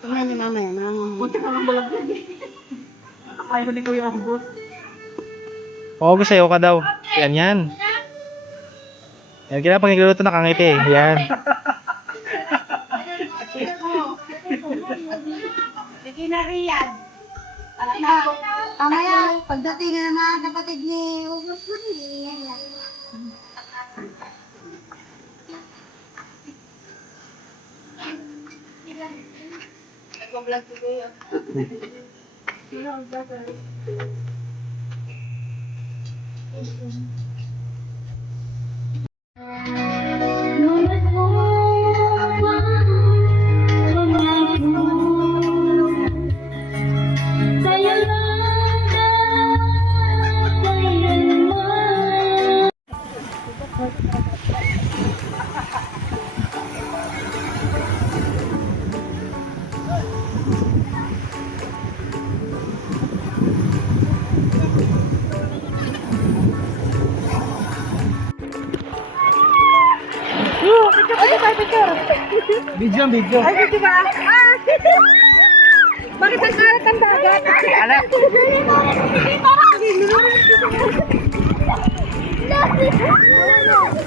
Tingnan ni mama yan. Buti ka lang balag. Ayaw ni Kuya August. Oo, gusto sa'yo ka daw. Yan yan. Yan, kaya pag nagluluto nakangiti. Yan. Sige na Rian. Mamaya, pagdating na mga kapatid ni August ko Nag-vlog ko yun. Video, video. Ay, di ba? Bakit ang kalat ang dagat? Alam.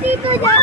Dito niya.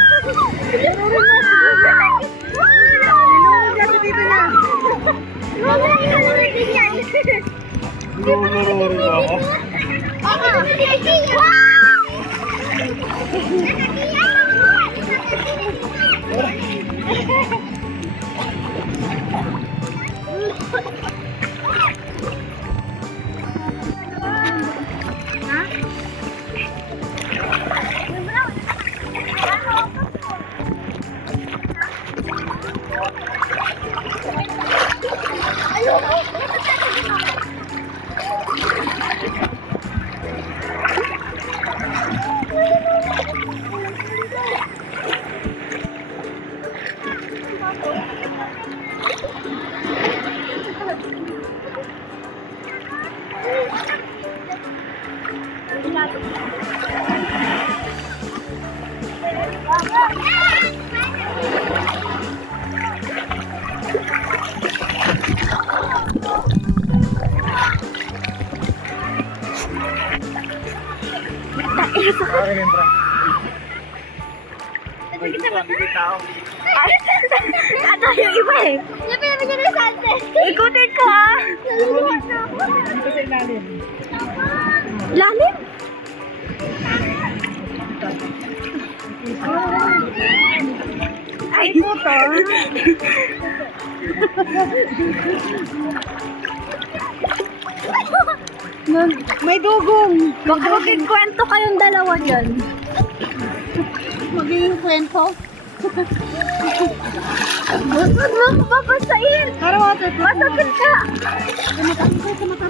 Ano yung iba eh? Sabi namin dyan na sante. Ikutin ko ah. Dito sa ilalim. Lalim? Ay, puto. May dugong. Baka magkikwento kayong dalawa dyan. Magiging kwento. Huwag mo babasahin. Masakit ka.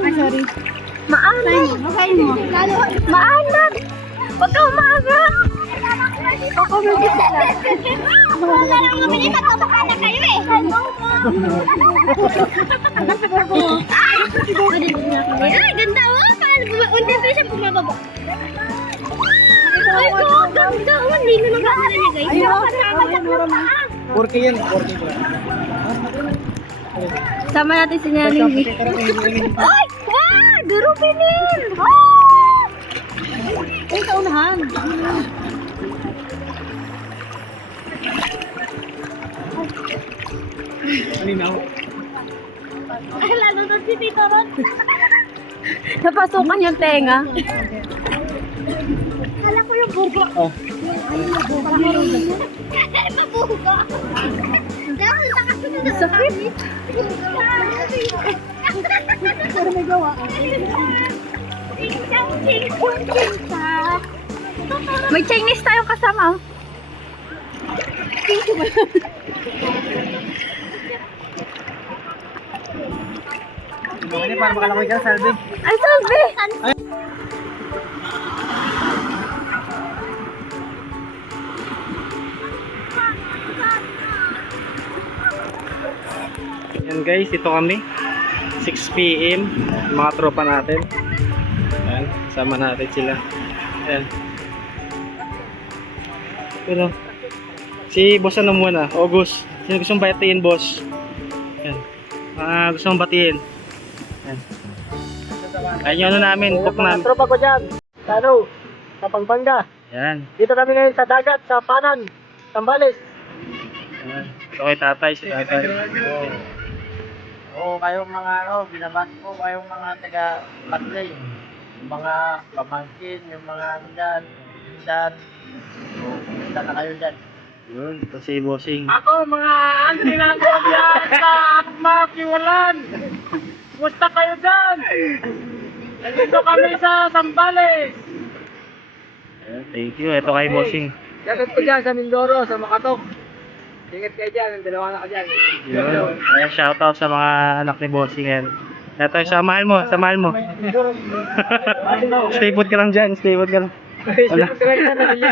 Ay, sorry. Maanak. Masahin mo. Maanak. Huwag ka umaga. Ako may gusto na. Wala nang lumili ka. Tabaka na kayo eh. Ay, ganda mo. Unti pa siya bumababa. Ay, ganda. Hindi na nag-aaral niya guys. Porke yan. Porke ko. Sama natin si Naling Vic. Ay! Wow! Durupinin! Ay, kaunahan. Malinaw. Ay, lalo na si Tito Ron. Napasukan yung tenga. Kala ko yung bugo. Oh. Mabugo. Sakit. Pero may gawa. May Chinese tayong kasama. Ano para makalakoy ka, Salve? Ay, Salve! Yan guys, ito kami 6 PM, mga tropa natin. Ayan, sama natin sila. Ayan. Pero Si boss ano muna? August. Sino gustong batiin, boss? Yan. Gusto mong batiin. Yan. Ayun yung ano namin, book namin. Tropa ko dyan. Sa ano? Sa Pampanga. Yan. Dito kami ngayon sa dagat, sa Panan. Sambales. Yan. Ito kay tatay, si tatay. Oo, kayong mga binabat ko, kayong mga taga-Patlay. Yung mga pamangkin, yung mga dyan. Punta na kayo dyan. Yun, ito si bossing. Ako, mga auntie na ko dyan sa Makiwalan. Kumusta kayo dyan? Nandito kami sa Sambales. Ayan, thank you. Ito kay bossing. Dagat ko dyan sa Mindoro, sa Makatok. Ingat kayo dyan, ang dalawa na ka dyan. Yun. Ayan, shoutout sa mga anak ni bossing yan. Ito, samahan mo, samahan mo. Stay put ka lang dyan, stay put ka lang. Wala. Stay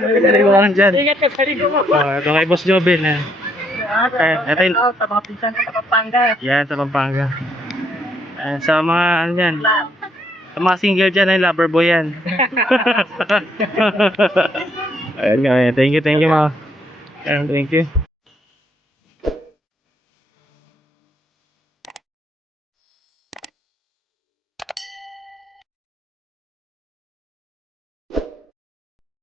put ka lang dyan. Ingat ka sa ligo mo. Ito kay Boss Jobin. Ito yung... Sa mga pinsan ko sa Pampanga. Yan, sa Pampanga. Ayan, sa mga ano yan. Sa mga single dyan, ay lover boy yan. Ayan nga, thank you mga. Ayan, thank you.